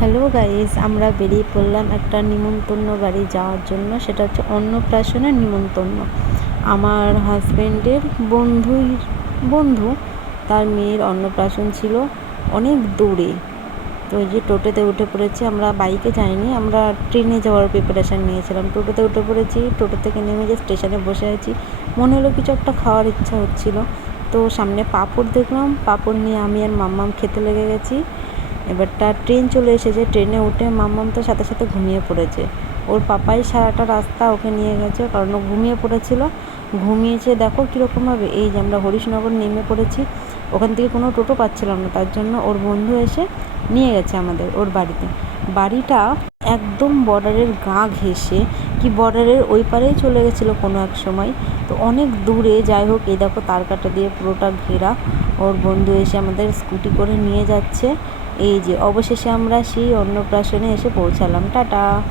Hello guys, আমরা বেরিয়ে পড়লাম একটা নিমন্ত্রণ বাড়ি যাওয়ার জন্য। সেটা হচ্ছে অন্নপ্রাশনের নিমন্ত্রণ। আমার হাজব্যান্ডের বন্ধুই বন্ধু, তার মেয়ের অন্নপ্রাশন ছিল অনেক দূরে। তো ওই যে টোটোতে উঠে পড়েছি, আমরা বাইকে যাইনি, আমরা ট্রেনে যাওয়ার প্রিপারেশান নিয়েছিলাম। টোটোতে উঠে পড়েছি, টোটো থেকে নেমে যে স্টেশনে বসে আছি, মনে হলো কিছু একটা খাওয়ার ইচ্ছা হচ্ছিল। তো সামনে পাঁপড় দেখলাম, পাঁপড় নিয়ে আমি আর মাম্মাম খেতে লেগে গেছি। এবার তার ট্রেন চলে এসেছে। ট্রেনে উঠে মাম্মাম তো সাথে সাথে ঘুমিয়ে পড়েছে। ওর পাপাই সারাটা রাস্তা ওকে নিয়ে গেছে, কারণ ও ঘুমিয়ে পড়েছিল। ঘুমিয়েছে দেখো কীরকমভাবে এই যে আমরা হরিশনগর নেমে পড়েছি, ওখান থেকে কোনো টোটো পাচ্ছিলাম না। তার জন্য ওর বন্ধু এসে নিয়ে গেছে আমাদের ওর বাড়িতে। বাড়িটা একদম বর্ডারের গা ঘেঁষে, কি বর্ডারের ওই পারেই চলে গেছিল কোনো এক সময়। তো অনেক দূরে, যাই হোক, এই দেখো তার কাটা দিয়ে পুরোটা ঘেরা। ওর বন্ধু এসে আমাদের স্কুটি করে নিয়ে যাচ্ছে। এই যে অবশেষে আমরা সেই অন্নপ্রাশনে এসে পৌঁছালাম। টাটা!